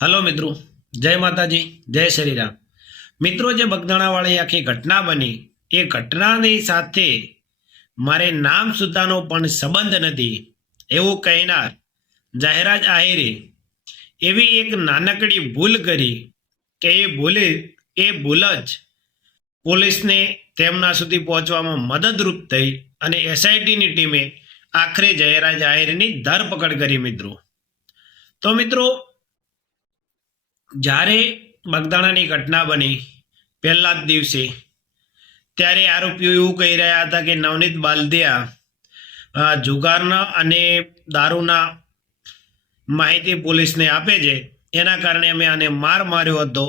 Hello મિત્રો, જય માતાજી, જય શ્રી રામ. મિત્રો, જે બગદાણાવાળી આખી ઘટના બની એ ઘટનાની સાથે મારે નામ સુદ્ધાનો પણ સંબંધ નથી એવું કહેનાર જાહેરાત આહિરે એવી એક નાનકડી ભૂલ કરી કે એ ભૂલ જ પોલીસને તેમના સુધી પહોંચવામાં મદદરૂપ થઈ અને એસઆઈટીની ટીમે આખરે જયરાજ આહિરની ધરપકડ કરી મિત્રો. તો મિત્રો, જ્યારે બગદાણાની ઘટના બની પહેલા જ દિવસે ત્યારે આરોપીઓ એવું કહી રહ્યા હતા કે નવનીત બાલદિયા જુગારના અને દારૂના માહિતી પોલીસને આપે છે, એના કારણે અમે આને માર માર્યો હતો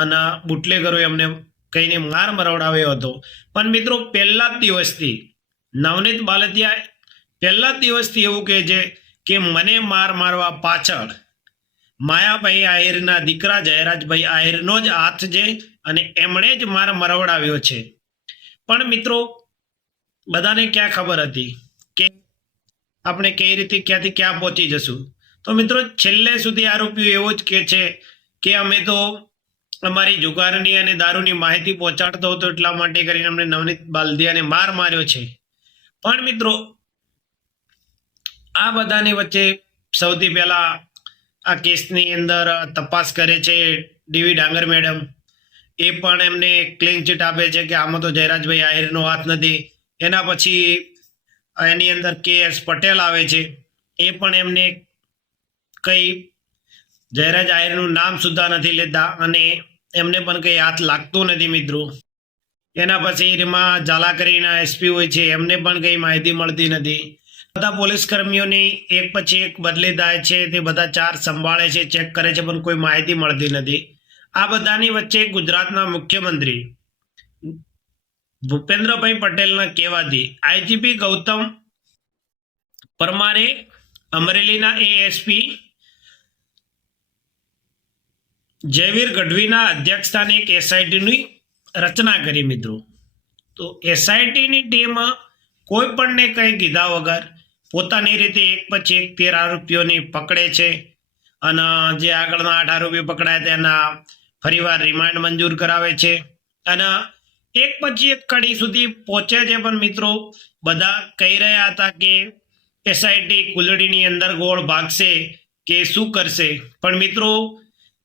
અને બુટલેગરોએ અમને કહીને માર મરવડાવ્યો હતો. પણ મિત્રો, પહેલા જ દિવસથી નવનીત બાલદિયા પહેલા જ દિવસથી એવું કહે છે કે મને માર મારવા પાછળ માયાભાઈ આહિરના દીકરા જયરાજભાઈ આહિરનો જ હાથ છે અને એમણે જ માર મરવડાવ્યો છે. પણ મિત્રો, બધાને ક્યાં ખબર હતી કે આપણે કઈ રીતે ક્યાંથી ક્યાં પહોંચી જશું. તો મિત્રો, છેલ્લે સુધી આરોપીઓ એવો જ કહે છે કે અમે તો અમારી જુગારની અને દારૂની માહિતી પહોંચાડતો હતો એટલા માટે કરીને અમને નવનીત બાલદિયાને માર માર્યો છે. પણ મિત્રો, આ બધાની વચ્ચે સૌથી પહેલા આ કેસની અંદર તપાસ કરે છે ડીવી ડાંગર મેડમ. એ પણ એમને ક્લીન ચીટ આપે છે કે આમાં તો જયરાજભાઈ આહિરનો હાથ નથી. એના પછી એની અંદર KS પટેલ આવે છે, એ પણ એમને કંઈ જયરાજ આહિરનું નામ સુદ્ધા નથી લેતા અને એમને પણ કંઈ હાથ લાગતો નથી મિત્રો. એના પછી રીમા ઝાલા કરીને SP હોય છે, એમને પણ કંઈ માહિતી મળતી નથી. બધા પોલીસ કર્મીઓની એક પછી એક બદલી થાય છે, તે બધા ચાર્જ સંભાળે છે, ચેક કરે છે, પણ કોઈ માહિતી મળતી નથી. આ બધાની વચ્ચે ગુજરાતના મુખ્યમંત્રી ભૂપેન્દ્રભાઈ પટેલના કહેવાથી IGP ગૌતમ પરમારે અમરેલીના ASP જયવીર ગઢવીના અધ્યક્ષસ્થાને એક SITની રચના કરી મિત્રો. તો SITની ટીમ કોઈ પણને કંઈ કીધા વગર પોતાની રીતે એક પછી એક 13 આરોપીઓની પકડે છે અને જે આગળના 8 આરોપીઓ પકડાયા તેના ફરીવાર રિમાન્ડ મંજૂર કરાવે છે અને એક પછી એક કડી સુધી પહોંચે છે. પણ મિત્રો, બધા કહી રહ્યા હતા કે SIT કુલડીની અંદર ગોળ ભાગશે કે શું કરશે. પણ મિત્રો,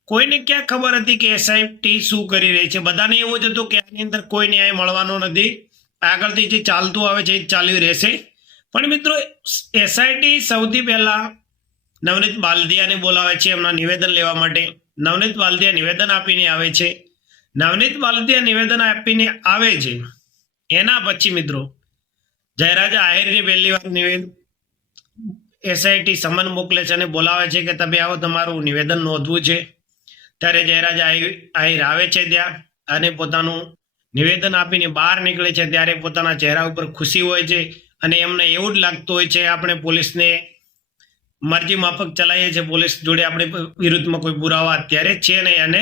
કોઈને ક્યાં ખબર હતી કે SIT શું કરી રહી છે. બધાને એવું જ હતું કે આની અંદર કોઈ ન્યાય મળવાનો નથી, આગળથી જે ચાલતું આવે છે એ ચાલ્યું રહેશે. પણ મિત્રો, SIT સૌથી પહેલા નવનીત બાલદિયાને બોલાવે છે એમના નિવેદન લેવા માટે. નવનીત બાલદિયા નિવેદન આપીને આવે છે. નવનીત બાલદિયા નિવેદન આપીને આવે છે એના પછી મિત્રો જયરાજ આહિરને પહેલી વાર SIT સમન મોકલે છે અને બોલાવે છે કે તમે આવો, તમારું નિવેદન નોંધવું છે. ત્યારે જયરાજ આહિર આવે છે ત્યાં અને પોતાનું નિવેદન આપીને બહાર નીકળે છે. ત્યારે પોતાના ચહેરા ઉપર ખુશી હોય છે અને એમને એવું જ લાગતું હોય છે આપણે પોલીસને મરજી માફક ચલાવીએ છીએ, પોલીસ જોડે આપણે વિરુદ્ધમાં કોઈ પુરાવા અત્યારે છે નહીં. અને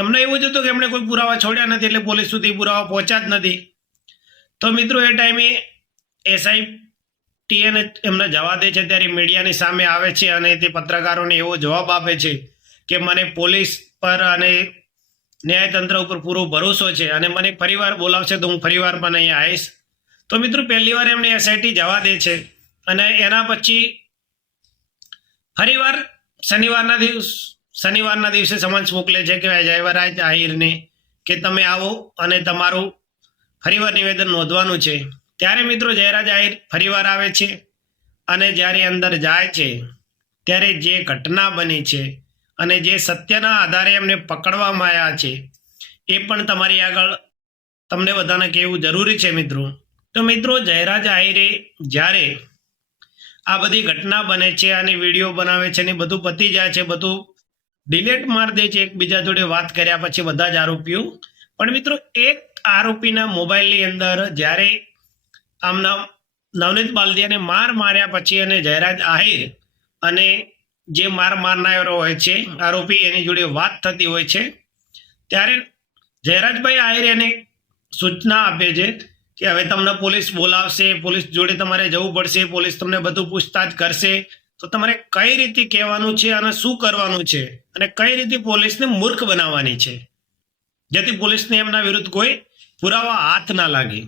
એમને એવું જ હતું કે એમણે કોઈ પુરાવા છોડ્યા નથી એટલે પોલીસ સુધી પુરાવા પહોંચ્યા જ નથી. તો મિત્રો, એ ટાઈમે SIT એમને જવા દે છે ત્યારે મીડિયાની સામે આવે છે અને તે પત્રકારોને એવો જવાબ આપે છે કે મને પોલીસ પર અને ન્યાયતંત્ર ઉપર પૂરો ભરોસો છે અને મને ફરીવાર બોલાવશે તો હું ફરીવાર પણ અહીંયા આવીશ. તો મિત્રો, પહેલી વાર એમને SIT જવા દે છે અને એના પછી ફરીવાર શનિવારના દિવસે સમન્સ મોકલે છે કે જયરાજ આહિરને કે તમે આવો અને તમારું ફરીવાર નિવેદન નોંધવાનું છે. ત્યારે મિત્રો જયરાજ આહિર ફરીવાર આવે છે અને જ્યારે અંદર જાય છે ત્યારે જે ઘટના બની છે અને જે સત્યના આધારે એમને પકડવામાં આવ્યા છે એ પણ તમારી આગળ તમને બધાને કહેવું જરૂરી છે મિત્રો. તો મિત્રો, જયરાજ આહિરે જ્યારે આ બધી ઘટના બને છે અને વિડીયો બનાવે છે ને બધું પતી જાય છે, બધું ડિલેટ મારી દે છે એકબીજા જોડે વાત કર્યા પછી બધા જ આરોપીઓ. પણ મિત્રો, એક આરોપીના મોબાઈલની અંદર જ્યારે આમના નવનીત બાલદિયાને માર માર્યા પછી અને જયરાજ આહિર અને જે માર મારનારો હોય છે આરોપી એની જોડે વાત થતી હોય છે ત્યારે જયરાજભાઈ આહિર એને સૂચના આપે છે કે હવે તમને પોલીસ બોલાવશે, પોલીસ જોડે તમારે જવું પડશે, પોલીસ તમને બધું પૂછતાછ કરશે. તો તમારે કઈ રીતે કહેવાનું છે અને શું કરવાનું છે અને કઈ રીતે પોલીસને મૂર્ખ બનાવવાની છે, જેથી પોલીસને એમના વિરુદ્ધ કોઈ પુરાવા હાથ ના લાગે.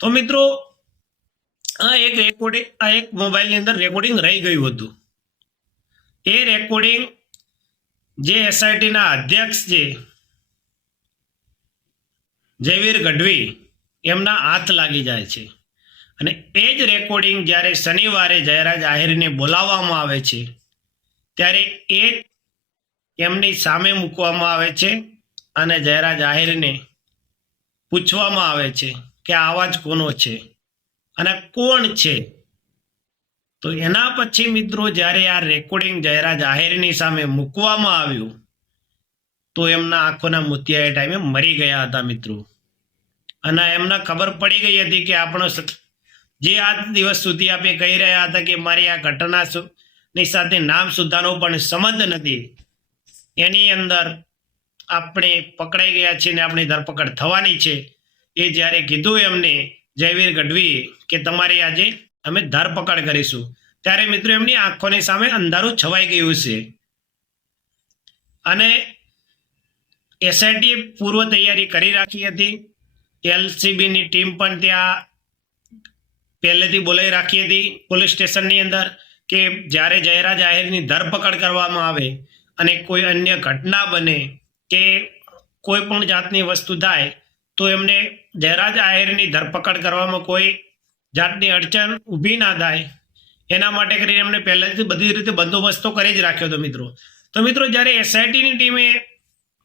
તો મિત્રો આ એક મોબાઈલની અંદર રેકોર્ડિંગ રહી ગયું હતું. એ રેકોર્ડિંગ જે એસઆઈટીના અધ્યક્ષ છે જયવીર ગઢવી એમના હાથ લાગી જાય છે. અને એ જ રેકોર્ડિંગ જ્યારે શનિવારે જયરાજ આહિરને બોલાવવામાં આવે છે ત્યારે એ એમની સામે મૂકવામાં આવે છે અને જયરાજ આહિરને પૂછવામાં આવે છે કે આ અવાજ કોનો છે અને કોણ છે. તો એના પછી મિત્રો જ્યારે આ રેકોર્ડિંગ જયરાજ આહિરની સામે મૂકવામાં આવ્યું તો એમના આંખોના મોતિયા એ ટાઈમે મરી ગયા હતા મિત્રો. અને એમને ખબર પડી ગઈ હતી કે આપણો જે આ દિવસ સુધી આપણે કહી રહ્યા હતા કે મારી આ ઘટનાની સાથે નામ સુદ્ધાનો પણ સંબંધ નથી, એની અંદર આપણે પકડાઈ ગયા છીએ ને આપણી ધરપકડ થવાની છે. એ જ્યારે કીધું એમને જયવીર ગઢવી કે તમારી આજે અમે ધરપકડ કરીશું, ત્યારે મિત્રો એમની આંખોની સામે અંધારું છવાઈ ગયું છે. અને એસઆઈટીએ પૂર્વ તૈયારી કરી રાખી હતી. એલસીબીની ટીમ પણ ત્યાં પહેલેથી બોલાવી રાખી હતી પોલીસ સ્ટેશનની અંદર કે જ્યારે જયરાજ આહિરની ધરપકડ કરવામાં આવે અને કોઈ અન્ય ઘટના બને કે કોઈ પણ જાતની વસ્તુ થાય તો એમને જયરાજ આહિરની ધરપકડ કરવામાં કોઈ જાતની અડચણ ઊભી ના થાય, એના માટે કરીને એમને પહેલેથી બધી રીતે બંદોબસ્ત તો કરી જ રાખ્યો હતો મિત્રો. તો મિત્રો જ્યારે એસઆઈટીની ટીમે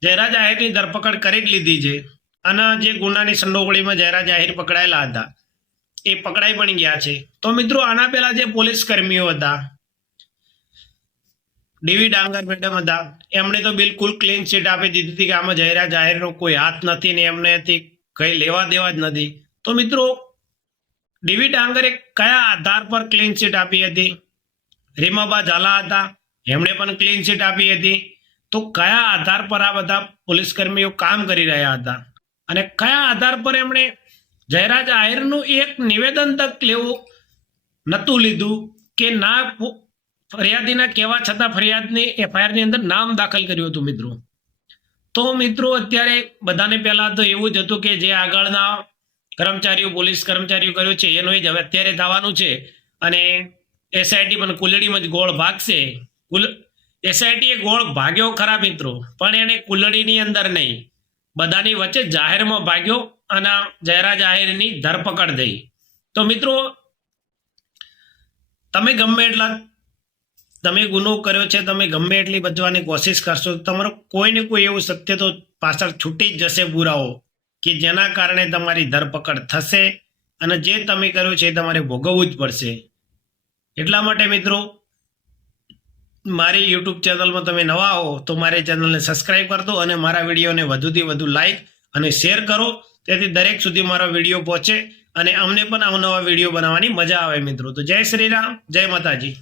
જયરાજ આહિરની ધરપકડ કરી જ લીધી છે અને જે ગુનાની સંડોવણીમાં જયરાજ આહિર પકડાયેલા હતા એ પકડાઈ પણ ગયા છે. તો મિત્રો આના પહેલા જે પોલીસ કર્મીઓ હતા, ડીવી ડાંગર મેડમ હતા, એમણે તો બિલકુલ ક્લીન ચીટ આપી દીધી હતી કે આમાં જયરાજ આહિરનો કોઈ હાથ નથી ને એમનેથી કંઈ લેવા દેવા જ નથી. તો મિત્રો ડીવી ડાંગરે કયા આધાર પર ક્લીન ચીટ આપી હતી? રીમાબા ઝાલા હતા, એમણે પણ ક્લીન ચીટ આપી હતી. તો કયા આધાર પર આ બધા પોલીસ કર્મીઓ કામ કરી રહ્યા હતા અને કયા આધાર પર એમણે જયરાજ આહિરનું એક નિવેદન તક લેવું નહોતું લીધું કે ના ફરિયાદીના કહેવા છતાં ફરિયાદની એફઆઈઆરની અંદર નામ દાખલ કર્યું હતું મિત્રો? તો મિત્રો અત્યારે બધાને પહેલાં તો એવું જ હતું કે જે આગળના કર્મચારીઓ પોલીસ કર્મચારીઓ કર્યું છે એનું જ હવે અત્યારે થવાનું છે અને એસઆઈટી પણ કુલડીમાં જ ગોળ ભાગશે. એસઆઈટીએ ગોળ ભાગ્યો ખરા મિત્રો, પણ એને કુલડીની અંદર નહીં, બધાની વચ્ચે જાહેરમાં ભાગ્યો અને જયરાજ આહિરની ધરપકડ થઈ. તો મિત્રો તમે ગુનો કર્યો છે, તમે ગમે એટલી બચવાની કોશિશ કરશો, તમારો કોઈ ને કોઈ એવું સત્ય તો પાછળ છૂટી જ જશે પુરાવો કે જેના કારણે તમારી ધરપકડ થશે અને જે તમે કર્યું છે એ તમારે ભોગવવું જ પડશે. એટલા માટે મિત્રો મારી યુટ્યુબ ચેનલમાં તમે નવા હો તો મારી ચેનલને સબસ્ક્રાઈબ કરજો અને મારા વિડીયોને વધુથી વધુ લાઈક અને શેર કરો, તેથી દરેક સુધી મારો વિડીયો પહોંચે અને અમને પણ અવનવા વિડીયો બનાવવાની મજા આવે મિત્રો. તો જય શ્રી રામ, જય માતાજી.